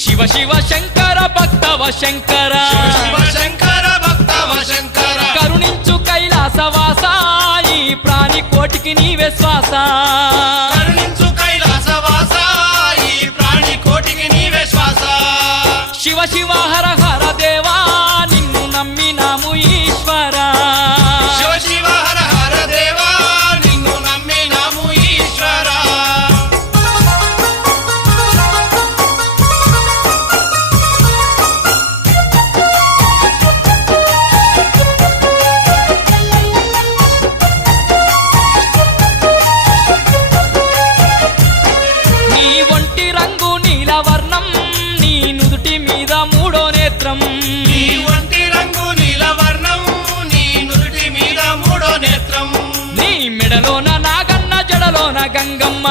శివ శివ శంకర భక్తవ శంకర శివ శంకర భక్తవ శంకర కరుణించు కైలాసవాస ఈ ప్రాణి కోటికి నీవే శ్వాస కరుణించు కైలాసవాస ఈ ప్రాణి కోటికి నీవే శ్వాస శివ శివ హర హర దేవా నిన్ను నమ్మినాము ఈశ్వరా శివ శివ హర హర దేవా నిన్ను నమ్మినాము ఈశ్వరా నీ ఒంటి రంగు నీలవర్ణం నీ నుదుటి మీద మూడో నేత్రం నీ ఒంటి రంగు నీలవర్ణం నీ నుదుటి మీద మూడో నేత్రం నీ మెడలోన నాగన్న జడలోన గంగమ్మ